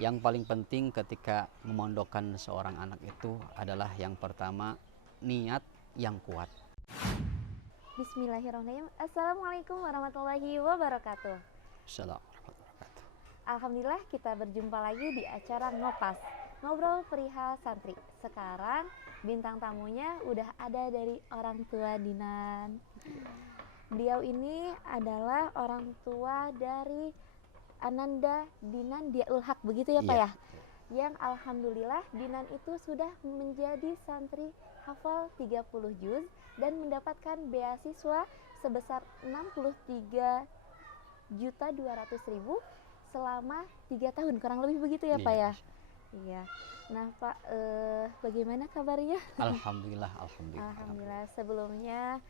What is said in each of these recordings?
Yang paling penting ketika memondokkan seorang anak itu adalah yang pertama niat yang kuat. Bismillahirrahmanirrahim. Assalamualaikum warahmatullahi wabarakatuh. Assalamualaikum warahmatullahi wabarakatuh. Alhamdulillah kita berjumpa lagi di acara Ngopas, Ngobrol Perihal Santri. Sekarang bintang tamunya udah ada dari orang tua Dinan. Beliau ini adalah orang tua dari Ananda Dinan Diaul Haq, begitu ya Pak Iya. ya? Yang alhamdulillah Dinan itu sudah menjadi santri hafal 30 juz dan mendapatkan beasiswa sebesar 63.200.000 selama 3 tahun, kurang lebih begitu ya Pak Iya. ya? Iya. Nah Pak, bagaimana kabarnya? Alhamdulillah, alhamdulillah. Alhamdulillah. Sebelumnya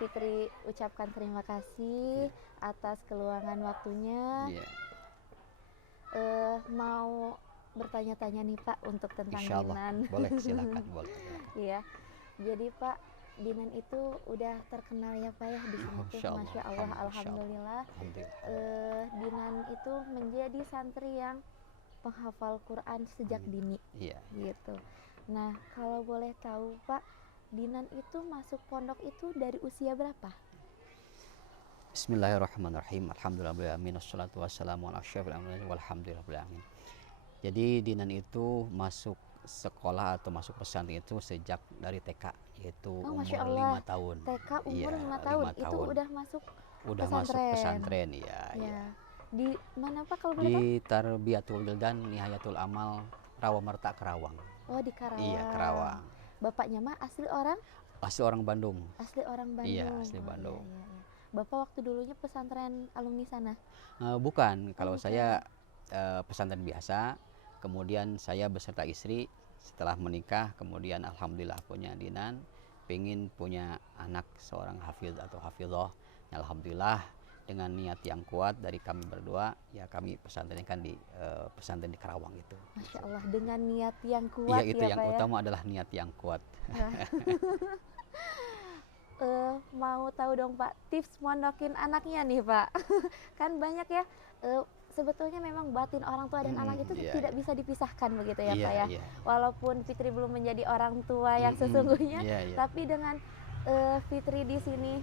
Fitri ucapkan terima kasih atas keluangan waktunya. Iya. Mau bertanya-tanya nih Pak untuk tentang Insya Allah. Dinan. Boleh, silakan. Boleh. Iya. Jadi Pak, Dinan itu udah terkenal ya Pak ya di sini tuh. Masya Allah, alhamdulillah. Dinan itu menjadi santri yang penghafal Quran sejak dini. Iya. Gitu. Nah, kalau boleh tahu Pak, Dinan itu masuk pondok itu dari usia berapa? Bismillahirrahmanirrahim. Alhamdulillahirabbil wassalatu wassalamu ala asyrofil anbiya'i walhamdulillahirabbil alamin. Jadi Dinan itu masuk sekolah atau masuk pesantren itu sejak dari TK, yaitu umur 5 tahun. TK umur Iya, 5 tahun. 5 Itu tahun. udah masuk Udah masuk pesantren, ya. ya. Di mana Pak kalau boleh tahu? Di Tarbiyatul Wildan Nihayatul Amal Rawamerta, Kerawang. Oh, di Karawang. Iya, Kerawang. Bapaknya mah asli orang? Asli orang Bandung. Asli orang Bandung. Iya, asli Bandung. Iya. Bapak waktu dulunya pesantren alumni sana? Bukan, kalau bukan. saya pesantren biasa. Kemudian saya beserta istri setelah menikah, kemudian alhamdulillah punya Dinan, pengen punya anak seorang hafiz atau hafizah. Alhamdulillah dengan niat yang kuat dari kami berdua, ya kami pesantrenkan di pesantren di Kerawang itu. Masya Allah, dengan niat yang kuat. Iya, itu ya, yang Pak, utama adalah niat yang kuat. Mau tahu dong Pak, tips mondokin anaknya nih Pak. Kan banyak ya, sebetulnya memang batin orang tua dan anak itu tidak bisa dipisahkan begitu ya Pak ya. Walaupun Fitri belum menjadi orang tua yang sesungguhnya, tapi dengan Fitri di sini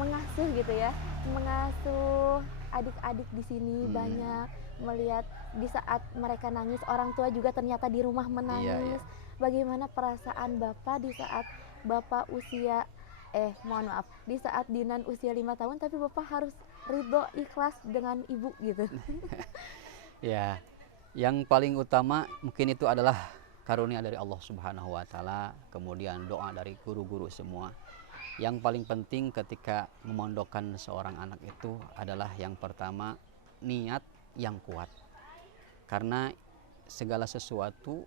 mengasuh gitu ya, mengasuh adik-adik di sini banyak melihat di saat mereka nangis, orang tua juga ternyata di rumah menangis. Bagaimana perasaan Bapak di saat Bapak usia di saat Dinan usia 5 tahun tapi Bapak harus ridho ikhlas dengan ibu gitu? Ya, yang paling utama mungkin itu adalah karunia dari Allah Subhanahu wa taala, kemudian doa dari guru-guru semua. Yang paling penting ketika memondokkan seorang anak itu adalah yang pertama niat yang kuat. Karena segala sesuatu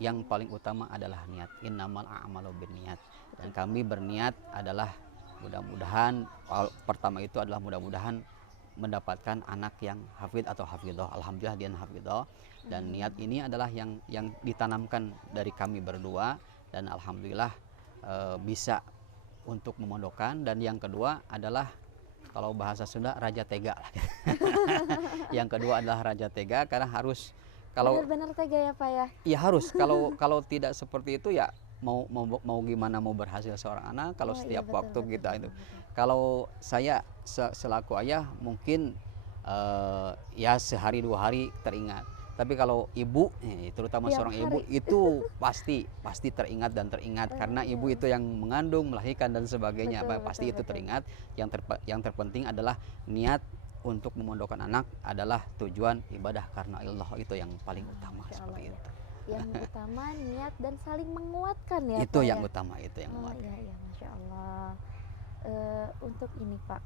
yang paling utama adalah niat. Innamal a'malu binniyat. Dan kami berniat adalah mudah-mudahan pertama itu adalah mudah-mudahan mendapatkan anak yang hafid atau hafidhah. Alhamdulillah dia hafidhah, dan niat ini adalah yang ditanamkan dari kami berdua, dan alhamdulillah bisa untuk memondokkan. Dan yang kedua adalah kalau bahasa Sunda raja tega. Yang kedua adalah raja tega, karena harus kalau benar-benar tega ya Pak ya. Iya harus. Kalau tidak seperti itu ya mau gimana mau berhasil seorang anak kalau setiap waktu kita itu. Kalau saya selaku ayah mungkin ya sehari 2 hari teringat. Tapi kalau ibu, terutama seorang ibu itu pasti teringat dan teringat, karena ibu itu yang mengandung, melahirkan dan sebagainya. Pasti itu teringat. Yang terpenting adalah niat untuk memondokkan anak adalah tujuan ibadah karena Allah, itu yang paling utama. Seperti itu. Yang utama niat dan saling menguatkan ya itu Pak yang ya? utama, itu yang menguatkan. Iya, Masya Allah. Untuk ini Pak,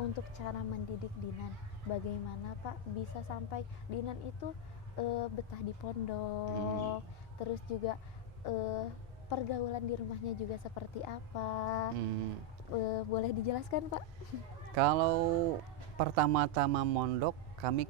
untuk cara mendidik Dinan, bagaimana Pak bisa sampai Dinan itu betah di pondok, terus juga pergaulan di rumahnya juga seperti apa? Boleh dijelaskan Pak? Kalau pertama-tama mondok, kami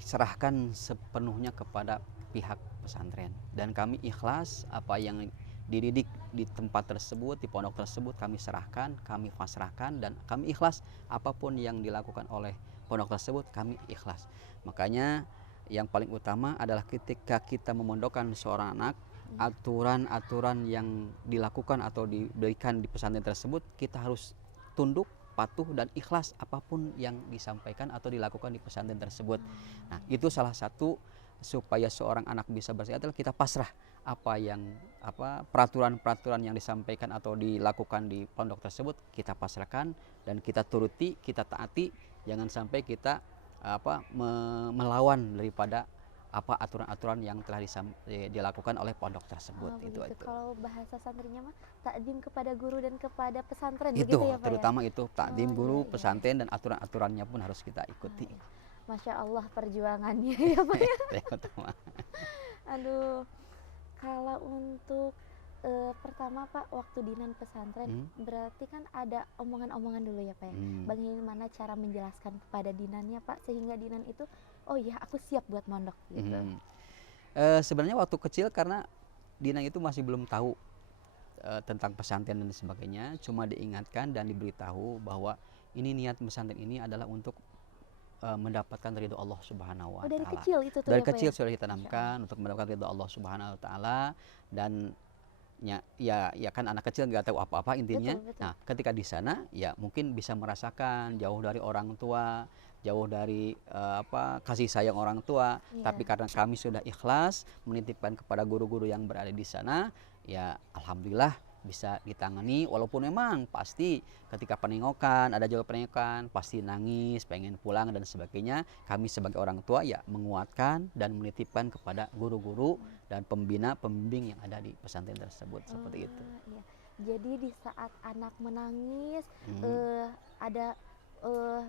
serahkan sepenuhnya kepada pihak pesantren, dan kami ikhlas apa yang dididik di tempat tersebut, di pondok tersebut kami serahkan, kami pasrahkan, dan kami ikhlas apapun yang dilakukan oleh pondok tersebut kami ikhlas. Makanya yang paling utama adalah ketika kita memondokkan seorang anak, aturan-aturan yang dilakukan atau diberikan di pesantren tersebut kita harus tunduk, patuh dan ikhlas apapun yang disampaikan atau dilakukan di pesantren tersebut. Nah, itu salah satu supaya seorang anak bisa bersih adalah kita pasrah peraturan-peraturan yang disampaikan atau dilakukan di pondok tersebut kita pasrahkan dan kita turuti, kita taati, jangan sampai kita melawan daripada aturan-aturan yang telah dilakukan oleh pondok tersebut. Itu. Kalau bahasa santrinya mah takdim kepada guru dan kepada pesantren itu, begitu ya Pak terutama ya? Itu takdim guru, pesantren dan aturan-aturannya pun harus kita ikuti. Masya Allah perjuangannya ya Pak ya. Aduh, kalau untuk pertama Pak, waktu Dinan pesantren berarti kan ada omongan-omongan dulu ya Pak ya. Bagaimana cara menjelaskan kepada Dinannya Pak sehingga Dinan itu oh iya aku siap buat mondok gitu. Sebenarnya waktu kecil karena Dinan itu masih belum tahu tentang pesantren dan sebagainya, cuma diingatkan dan diberitahu bahwa ini niat pesantren ini adalah untuk mendapatkan ridho Allah Subhanahu wa taala. Dari kecil itu tuh dari ya, kecil Pak, sudah ditanamkan untuk mendapatkan ridho Allah Subhanahu wa taala dan ya kan anak kecil nggak tahu apa-apa intinya. Betul. Nah, ketika di sana ya mungkin bisa merasakan jauh dari orang tua, jauh dari kasih sayang orang tua, tapi karena kami sudah ikhlas menitipkan kepada guru-guru yang berada di sana, ya alhamdulillah bisa ditangani. Walaupun memang pasti ketika penengokan, ada juga penengokan, pasti nangis, pengen pulang dan sebagainya, kami sebagai orang tua ya menguatkan dan menitipkan kepada guru-guru dan pembimbing yang ada di pesantren tersebut. Seperti itu. Iya. Jadi di saat anak menangis ada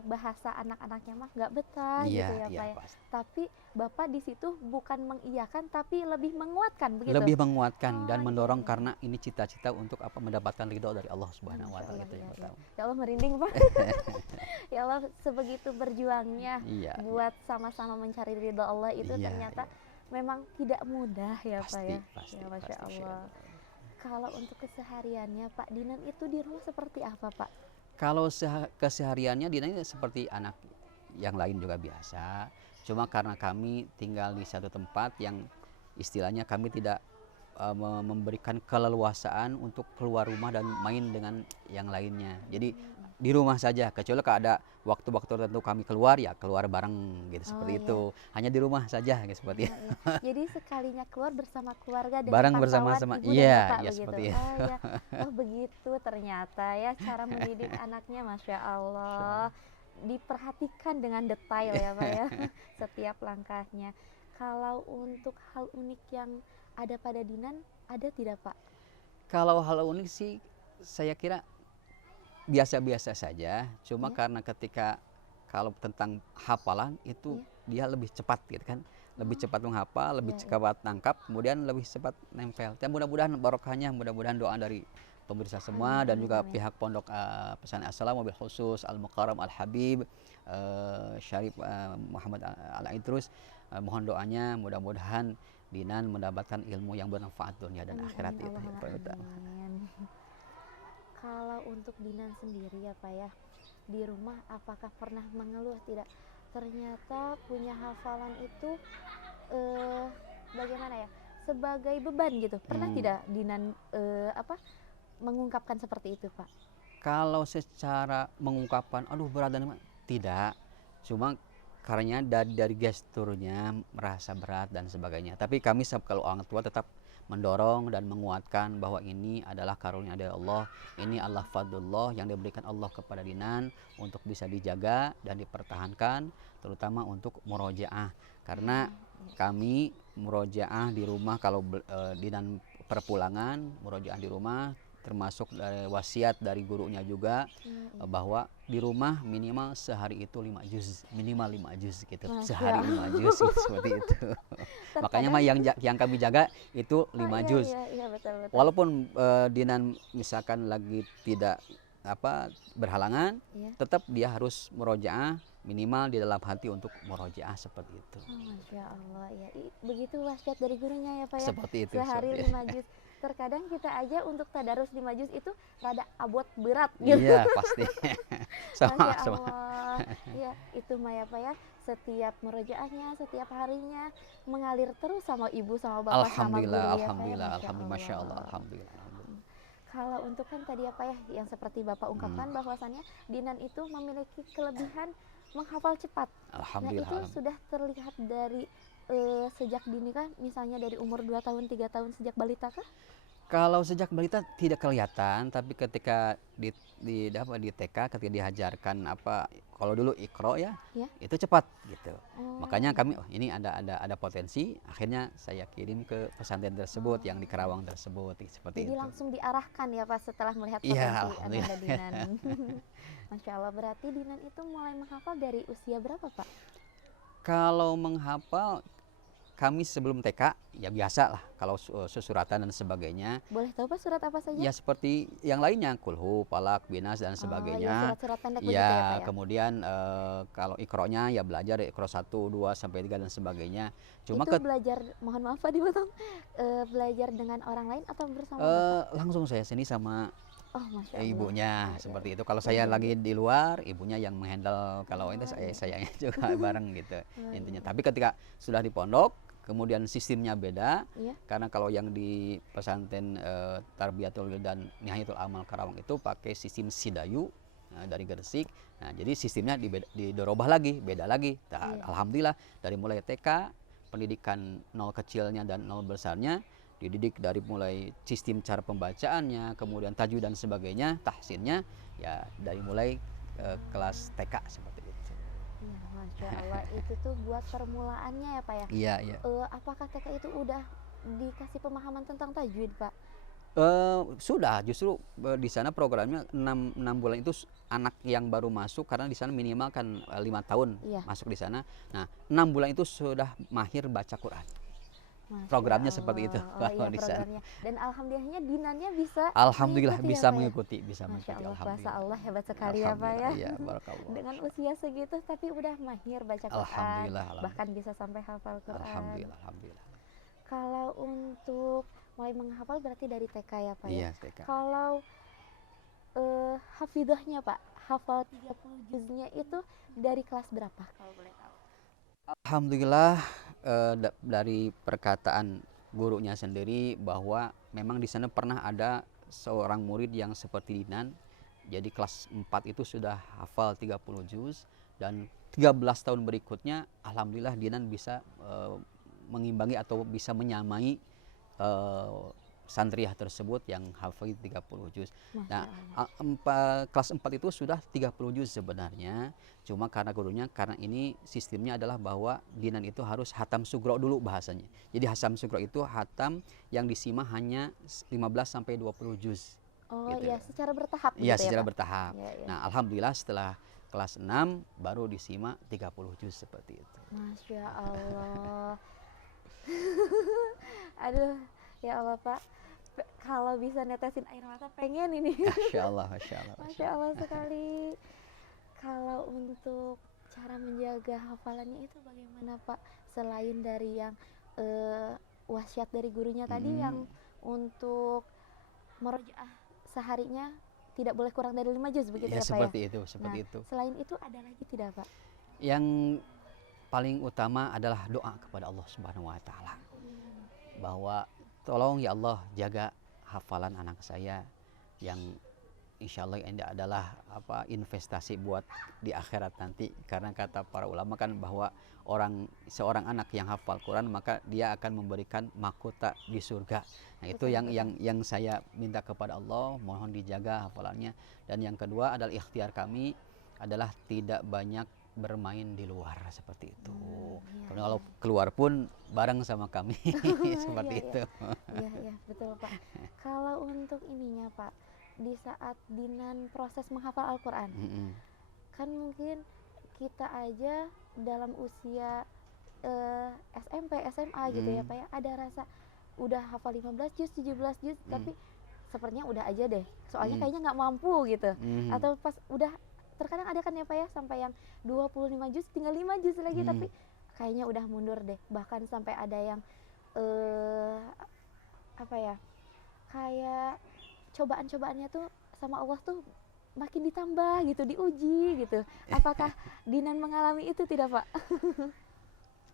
bahasa anak-anaknya mah nggak betah gitu ya Pak ya. Tapi Bapak di situ bukan mengiyakan tapi lebih menguatkan begitu. Lebih menguatkan dan mendorong karena ini cita-cita untuk mendapatkan ridho dari Allah Subhanahu wa taala itu yang pertama. Ya Allah merinding Pak. Ya Allah sebegitu berjuangnya buat sama-sama mencari ridho Allah itu ternyata memang tidak mudah ya Pak ya. Pasti, ya Masya Allah. Kalau untuk kesehariannya Pak Dinan itu di rumah seperti apa Pak? Kalau kesehariannya Dinan seperti anak yang lain juga biasa. Cuma karena kami tinggal di satu tempat yang istilahnya kami tidak memberikan keleluasaan untuk keluar rumah dan main dengan yang lainnya. Jadi di rumah saja, kecuali kalau ada waktu-waktu tertentu kami keluar ya keluar bareng gitu seperti itu. Hanya di rumah saja gitu seperti itu. Jadi sekalinya keluar bersama keluarga dengan bareng bersama-sama. Iya, seperti itu. Oh begitu ternyata ya cara mendidik anaknya, Masya Allah. Diperhatikan dengan detail ya Pak ya setiap langkahnya. Kalau untuk hal unik yang ada pada Dinan ada tidak Pak? Kalau hal unik sih saya kira biasa-biasa saja, cuma karena ketika kalau tentang hafalan itu dia lebih cepat gitu kan, lebih cepat menghafal, lebih cepat tangkap, kemudian lebih cepat nempel. Dan mudah-mudahan barokahnya, mudah-mudahan doa dari pemirsa semua dan juga pihak pondok pesantren As-Salam wabil khusus Al-Mukarram Al-Habib Syarif Muhammad Al-Idrus, mohon doanya mudah-mudahan Dinan mendapatkan ilmu yang bermanfaat dunia dan akhirat itu. Kalau untuk Dinan sendiri ya Pak ya, di rumah apakah pernah mengeluh tidak? Ternyata punya hafalan itu bagaimana ya? Sebagai beban gitu. Pernah tidak Dinan mengungkapkan seperti itu Pak? Kalau secara mengungkapkan, aduh berat dan tidak. Cuma karena dari gesturnya merasa berat dan sebagainya. Tapi kami kalau orang tua tetap mendorong dan menguatkan bahwa ini adalah karunia dari Allah, ini Allah fadlullah yang diberikan Allah kepada Dinan untuk bisa dijaga dan dipertahankan, terutama untuk murojaah. Karena kami murojaah di rumah kalau Dinan perpulangan, murojaah di rumah termasuk dari wasiat dari gurunya juga bahwa di rumah minimal sehari itu 5 juz, minimal 5 juz gitu. Sehari 5 juz gitu, seperti itu. Makanya mah yang kami jaga itu 5 juz. Betul. Walaupun Dinan misalkan lagi tidak berhalangan, tetap dia harus murojaah minimal di dalam hati untuk murojaah seperti itu. Masya Allah ya, begitu wasiat dari gurunya ya Pak ya. Seperti itu. Sehari 5 juz. terkadang kita aja untuk tadarus 5 juz itu rada abot berat gitu. Iya, pasti. Sama, Masya sama. Allah. Ya, itu mah ya Pak ya. Setiap murojaahnya, setiap harinya mengalir terus sama ibu, sama bapak, sama Alhamdulillah, guru ya Pak ya. alhamdulillah, Masya alhamdulillah, masya Allah, Allah. alhamdulillah, alhamdulillah. Kalau untuk kan tadi apa ya, yang seperti Bapak ungkapkan bahwasannya Dinan itu memiliki kelebihan menghafal cepat. Nah Alhamdulillah, itu alhamdulillah. sudah terlihat dari sejak dini kan, misalnya dari umur 2 tahun, 3 tahun sejak balita kah? Kalau sejak balita tidak kelihatan, tapi ketika di TK ketika diajarkan apa, kalau dulu Iqra ya, Ya. itu cepat gitu. Oh, Makanya kami ini ada potensi, akhirnya saya kirim ke pesantren tersebut yang di Karawang tersebut seperti jadi itu. langsung diarahkan ya Pak setelah melihat Iya, potensi alhamdulillah. Ananda Dinan. Masya Allah, berarti Dinan itu mulai menghafal dari usia berapa Pak? Kalau menghafal kami sebelum TK ya biasa lah, kalau susuratan dan sebagainya. Boleh tahu Pak surat apa saja? Ya seperti yang lainnya, kulhu, falak, binas dan Oh, ya sebagainya. surat-surat pendek begitu ya Ya, Pak ya? kemudian kalau ikronya ya belajar ikro 1, 2 sampai 3 dan sebagainya. Cuma Itu belajar, mohon maaf Pak dipotong, belajar dengan orang lain atau bersama Bapak? langsung saya sini sama Oh Masya Allah. ibunya Ya, seperti ya. itu. Kalau saya lagi di luar, ibunya yang menghandle. Kalau itu Oh, iya. saya juga bareng gitu Oh, intinya. iya. Tapi ketika sudah di pondok, kemudian sistemnya beda. Iya. Karena kalau yang di pesantren Tarbiyatul dan Nihayatul Amal Karawang itu pakai sistem Sidayu dari Gresik. Nah, jadi sistemnya didorobah lagi, beda lagi. Nah, Iya. alhamdulillah dari mulai TK, pendidikan nol kecilnya dan nol besarnya dididik dari mulai sistem cara pembacaannya, kemudian tajwid dan sebagainya, tahsinnya ya dari mulai kelas TK seperti itu. Iya, Masya Allah, itu tuh buat permulaannya ya Pak ya. Iya, iya. Apakah TK itu udah dikasih pemahaman tentang tajwid Pak? Sudah, justru di sana programnya 6 bulan itu anak yang baru masuk, karena di sana minimal kan 5 tahun Iya. masuk di sana. Nah, 6 bulan itu sudah mahir baca Quran. Masya Programnya seperti itu Allah. Oh kalau iya di sana. programnya. Dan alhamdulillahnya Dinannya bisa Alhamdulillah mengikuti ya, bisa Pak ya? mengikuti, bisa Masya mengikuti. Allah, kuasa Alhamdulillah. Allah hebat sekali ya Pak ya. Alhamdulillah, iya, barakallah. Dengan usia segitu tapi udah mahir baca Quran. Alhamdulillah, Bahkan bisa sampai hafal Quran. Alhamdulillah, alhamdulillah. Kalau untuk mulai menghafal berarti dari TK ya Pak ya? Iya, TK. Kalau hafidhahnya Pak, hafal 30 juznya itu dari kelas berapa kalau boleh tahu? Alhamdulillah dari perkataan gurunya sendiri bahwa memang di sana pernah ada seorang murid yang seperti Dinan. Jadi kelas 4 itu sudah hafal 30 juz, dan 13 tahun berikutnya alhamdulillah Dinan bisa mengimbangi atau bisa menyamai santriah tersebut yang hafal 30 juz. Nah, kelas 4 itu sudah 30 juz sebenarnya. Cuma karena gurunya, karena ini sistemnya adalah bahwa Dinan itu harus hatam sugro dulu bahasanya. Jadi hatam sugro itu hatam yang disimak hanya 15 sampai 20 juz. Oh gitu. iya, secara bertahap Iya, gitu secara ya Pak? bertahap. Ya, ya. Nah, alhamdulillah setelah kelas 6 baru disimak 30 juz seperti itu. Masya Allah. Aduh, ya Allah Pak, kalau bisa netesin air mata pengen ini. Masya Allah, Masya Allah. Masya Allah sekali. Kalau untuk cara menjaga hafalannya itu bagaimana Pak? Selain dari yang wasiat dari gurunya tadi, yang untuk merojaah seharinya tidak boleh kurang dari 5 juz begitu Ya, ya Pak seperti ya? itu, seperti Nah, itu. selain itu ada lagi tidak Pak? Yang paling utama adalah doa kepada Allah Subhanahu wa taala. Bahwa tolong ya Allah jaga hafalan anak saya, yang insya Allah ini adalah investasi buat di akhirat nanti. Karena kata para ulama kan bahwa seorang anak yang hafal Quran maka dia akan memberikan mahkota di surga. Nah, itu yang saya minta kepada Allah, mohon dijaga hafalannya. Dan yang kedua adalah ikhtiar kami adalah tidak banyak bermain di luar seperti itu. Karena kalau keluar pun bareng sama kami seperti itu. Iya, iya, betul Pak. Kalau untuk ininya Pak, di saat Dinan proses menghafal Al-Quran, kan mungkin kita aja dalam usia SMP, SMA gitu ya Pak ya, ada rasa udah hafal 15 juz, 17 juz, tapi sepertinya udah aja deh, soalnya kayaknya nggak mampu gitu. Atau pas udah, terkadang ada kan ya Pak ya, sampai yang 25 juz, tinggal 5 juz lagi, tapi kayaknya udah mundur deh. Bahkan sampai ada yang kayak cobaan-cobaannya tuh sama Allah tuh makin ditambah gitu, diuji gitu. Apakah Dinan mengalami itu tidak, Pak?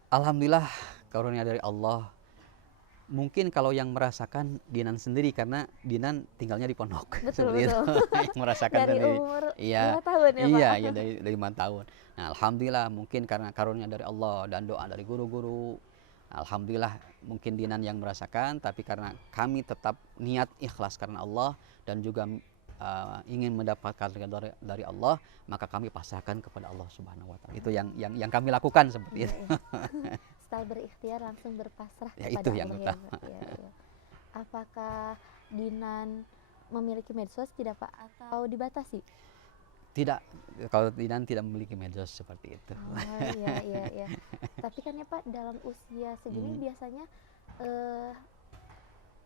Alhamdulillah karunia dari Allah. Mungkin kalau yang merasakan Dinan sendiri, karena Dinan tinggalnya di pondok. Betul, Seperti itu. betul. Yang merasakan Dari sendiri. umur Iya. 5 tahun ya, Pak? Iya, iya dari 5 tahun. Nah, alhamdulillah mungkin karena karunia dari Allah dan doa dari guru-guru. Alhamdulillah mungkin Dinan yang merasakan, tapi karena kami tetap niat ikhlas karena Allah dan juga ingin mendapatkan dari Allah, maka kami pasrahkan kepada Allah Subhanahu wa taala. Itu yang kami lakukan seperti itu. Iya. Setelah berikhtiar langsung berpasrah Ya, kepada itu yang Allah ya, utama. Pak. Ya, ya. Apakah Dinan memiliki medsos tidak, Pak, atau dibatasi? Tidak, kalau Dinan tidak memiliki medsos seperti itu. Oh iya, iya, iya. Tapi kan ya, Pak, dalam usia segini biasanya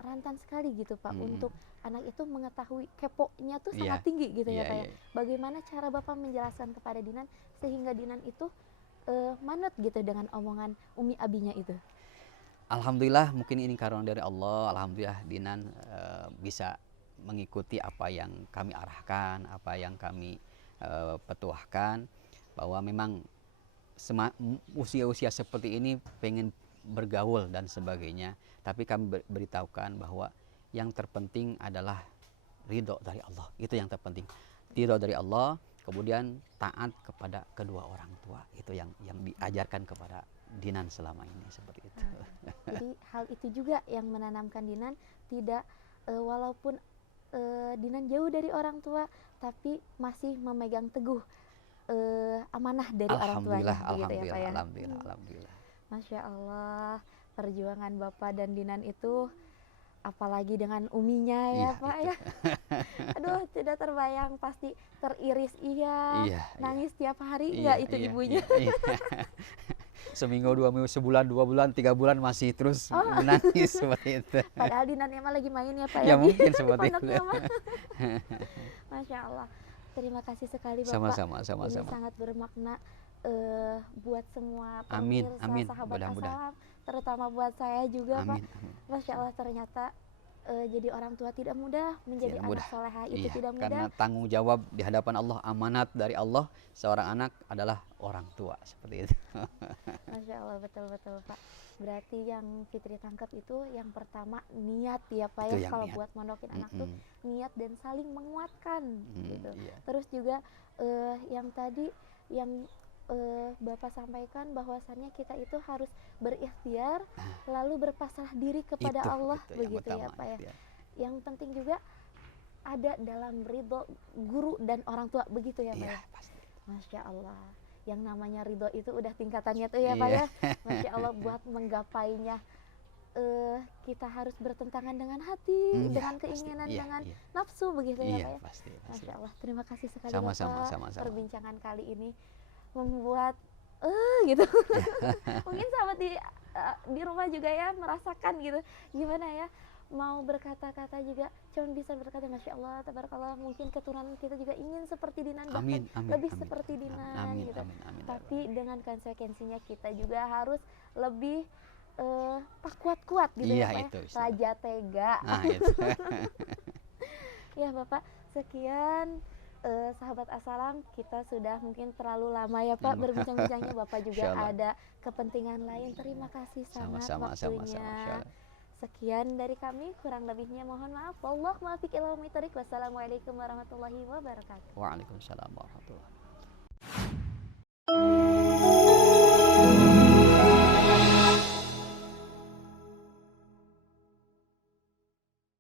rentan sekali gitu, Pak, untuk anak itu mengetahui, keponya tuh sangat Iya. tinggi gitu ya, Iya, Pak ya. iya. Bagaimana cara Bapak menjelaskan kepada Dinan sehingga Dinan itu manut gitu dengan omongan umi abinya itu? Alhamdulillah mungkin ini karunia dari Allah. Alhamdulillah Dinan bisa mengikuti apa yang kami arahkan, apa yang kami petuahkan, bahwa memang usia-usia seperti ini pengen bergaul dan sebagainya, tapi kami beritahukan bahwa yang terpenting adalah ridho dari Allah. Itu yang terpenting, ridho dari Allah, kemudian taat kepada kedua orang tua. Itu yang diajarkan kepada Dinan selama ini, seperti itu. Jadi hal itu juga yang menanamkan Dinan tidak walaupun Dinan jauh dari orang tua, tapi masih memegang teguh amanah dari orang tuanya, begitu ya, Pak ya. Alhamdulillah. Masya Allah, perjuangan Bapak dan Dinan itu, apalagi dengan uminya ya, Iya, Pak itu. ya. Aduh, tidak terbayang, pasti teriris iya, Iya, nangis tiap hari iya, enggak itu iya, ibunya. iya, iya. Seminggu, 2 minggu, sebulan, 2 bulan, 3 bulan masih terus menangis seperti itu. Padahal Dinan emang lagi main ya, Pak Ya, ya, mungkin di seperti pondoknya itu. mah. Masya Allah. Terima kasih sekali Bapak. Sama-sama, Ini sama-sama. sangat bermakna buat semua Amin, pemirsa amin. sahabat Mudah-mudahan. Assalam, terutama buat saya juga, Pak. Amin, amin. Masya Allah, ternyata jadi orang tua tidak mudah, menjadi Tidak anak mudah. soleha itu Iya, tidak karena mudah. tanggung jawab di hadapan Allah, amanat dari Allah, seorang anak adalah orang tua, seperti itu. Masya Allah, betul-betul, Pak. Berarti yang Fitri tangkap itu yang pertama niat ya, Pak Itu ya, yang kalau niat. buat mondokin anak tuh niat dan saling menguatkan gitu. Iya. Terus juga yang tadi yang Bapak sampaikan bahwasannya kita itu harus berikhtiar lalu berpasrah diri kepada Itu, Allah, itu yang begitu ya, utama, Pak ya. itu ya. Yang penting juga ada dalam ridho guru dan orang tua, begitu ya, Pak Iya, ya. pasti. Masya Allah, yang namanya ridho itu udah tingkatannya tuh ya, Pak Iya. ya. Masya Allah, buat menggapainya kita harus bertentangan dengan hati, Iya, dengan pasti. keinginan, Iya, dengan iya. nafsu, begitu ya, Iya, Pak ya. pasti. Masya Allah, terima kasih sekali Sama-sama, Bapak. sama-sama. Perbincangan kali ini membuat gitu. Mungkin sahabat di rumah juga ya merasakan gitu. Gimana ya? Mau berkata-kata juga cuman bisa berkata Masya Allah, tabarakallah. Mungkin keturunan kita juga ingin seperti Dinan, bahkan Amin, amin, lebih amin. seperti Dinan Amin, gitu. amin, amin. Tapi dengan konsekuensinya kita juga harus lebih kuat-kuat gitu Iya, ya, Pak ya. itu istilah. Raja tega. Nah, itu. Ya Bapak, sekian sahabat Assalam, kita sudah mungkin terlalu lama ya Pak berbincang-bincangnya. Bapak juga Insyaallah. ada kepentingan lain. Terima kasih sangat Sama-sama, waktunya. sama-sama. Insyaallah. Sekian dari kami, kurang lebihnya mohon maaf. Wallahu muwaffiq ila aqwamit thoriq. Wassalamualaikum warahmatullahi wabarakatuh. Waalaikumsalam warahmatullahi wabarakatuh.